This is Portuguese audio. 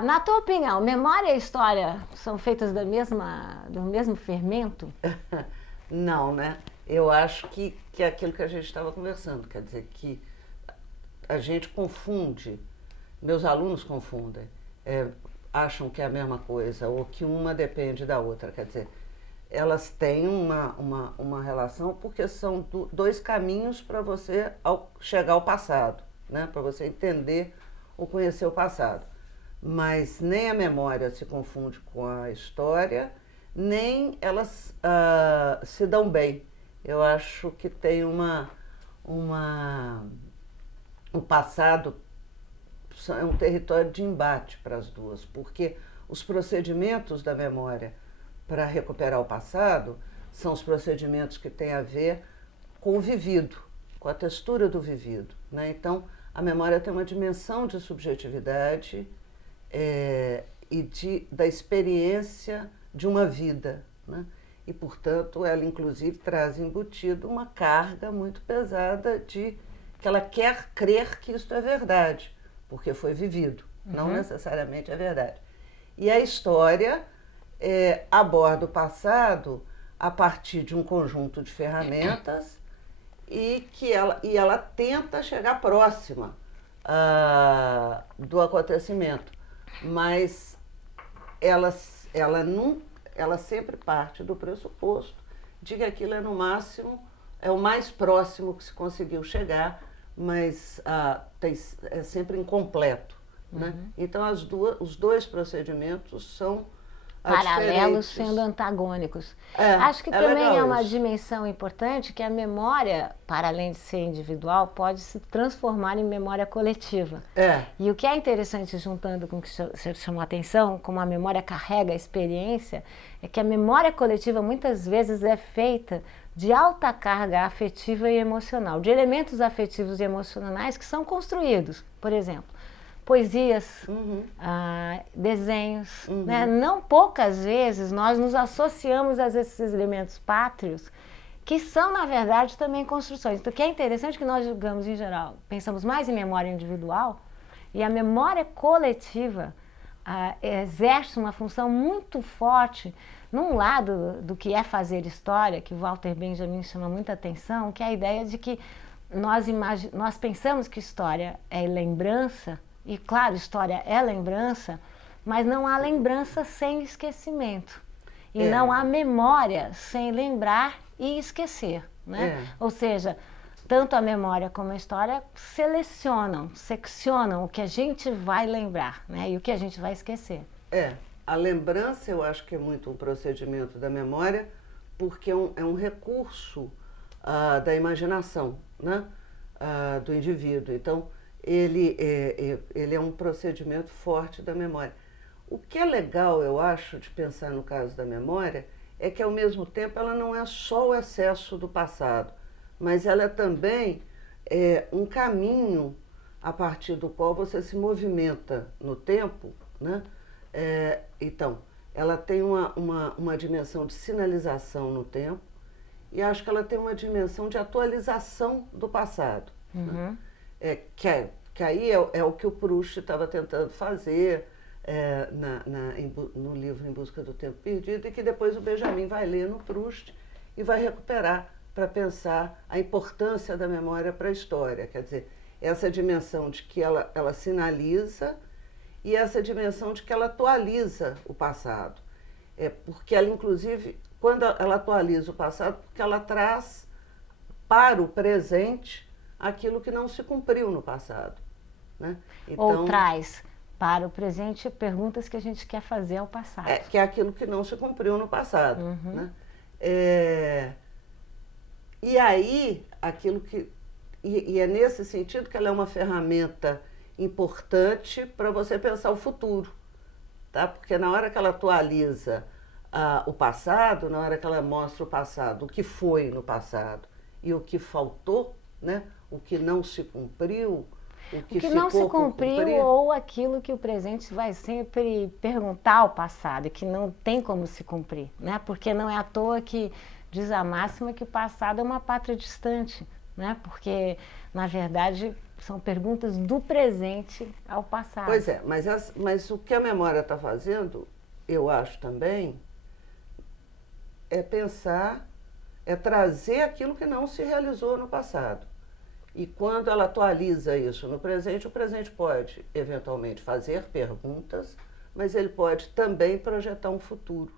Na tua opinião, memória e história são feitas do mesmo fermento? Não, né? Eu acho que é aquilo que a gente estava conversando, quer dizer, que a gente confunde, meus alunos confundem, acham que é a mesma coisa, ou que uma depende da outra, quer dizer, elas têm uma relação porque são dois caminhos para você chegar ao passado, né? Para você entender ou conhecer o passado. Mas nem a memória se confunde com a história, nem elas se dão bem. Eu acho que tem o passado é um território de embate para as duas, porque os procedimentos da memória para recuperar o passado são os procedimentos que têm a ver com o vivido, com a textura do vivido, né? Então, a memória tem uma dimensão de subjetividade da experiência de uma vida, né? E, portanto, ela inclusive traz embutido uma carga muito pesada de que ela quer crer que isso é verdade, porque foi vivido, não necessariamente é verdade. E a história aborda o passado a partir de um conjunto de ferramentas e ela tenta chegar próxima do acontecimento, mas ela sempre parte do pressuposto de que aquilo é no máximo, é o mais próximo que se conseguiu chegar, mas é sempre incompleto, né? Então os dois procedimentos são Paralelos diferentes. sendo antagônicos. Acho que também é uma dimensão importante que a memória, para além de ser individual, pode se transformar em memória coletiva. E o que é interessante, juntando com o que você chamou a atenção, como a memória carrega a experiência, é que a memória coletiva muitas vezes é feita de alta carga afetiva e emocional, de elementos afetivos e emocionais que são construídos, por exemplo, poesias, desenhos, né? Não poucas vezes nós nos associamos a esses elementos pátrios que são, na verdade, também construções. Então, o que é interessante é que nós julgamos, em geral, pensamos mais em memória individual e a memória coletiva exerce uma função muito forte num lado do que é fazer história, que o Walter Benjamin chama muita atenção, que é a ideia de que nós pensamos que história é lembrança, e claro, história é lembrança, mas não há lembrança sem esquecimento. E não há memória sem lembrar e esquecer, né? Ou seja, tanto a memória como a história seccionam o que a gente vai lembrar, né? E o que a gente vai esquecer. A lembrança eu acho que é muito um procedimento da memória, porque é um recurso da imaginação, né? Do indivíduo. Então, ele é um procedimento forte da memória. O que é legal, eu acho, de pensar no caso da memória, é que, ao mesmo tempo, ela não é só o excesso do passado, mas ela é também um caminho a partir do qual você se movimenta no tempo, né? Então, ela tem uma dimensão de sinalização no tempo e acho que ela tem uma dimensão de atualização do passado. Né? Que aí é o que o Proust estava tentando fazer no livro Em Busca do Tempo Perdido, e que depois o Benjamin vai ler no Proust e vai recuperar para pensar a importância da memória para a história. Quer dizer, essa dimensão de que ela sinaliza e essa dimensão de que ela atualiza o passado. Porque ela, inclusive, quando ela atualiza o passado, porque ela traz para o presente aquilo que não se cumpriu no passado. Né? Então, ou traz para o presente perguntas que a gente quer fazer ao passado. Que é aquilo que não se cumpriu no passado. Né? E aí, aquilo que... E é nesse sentido que ela é uma ferramenta importante para você pensar o futuro. Tá? Porque na hora que ela atualiza o passado, na hora que ela mostra o passado, o que foi no passado e o que faltou, né? O que não se cumpriu, o que não se cumpriu ou aquilo que o presente vai sempre perguntar ao passado e que não tem como se cumprir, né? Porque não é à toa que diz a máxima que o passado é uma pátria distante, né? Porque, na verdade, são perguntas do presente ao passado. Pois é, mas o que a memória está fazendo, eu acho também, é pensar, é trazer aquilo que não se realizou no passado. E quando ela atualiza isso no presente, o presente pode, eventualmente, fazer perguntas, mas ele pode também projetar um futuro.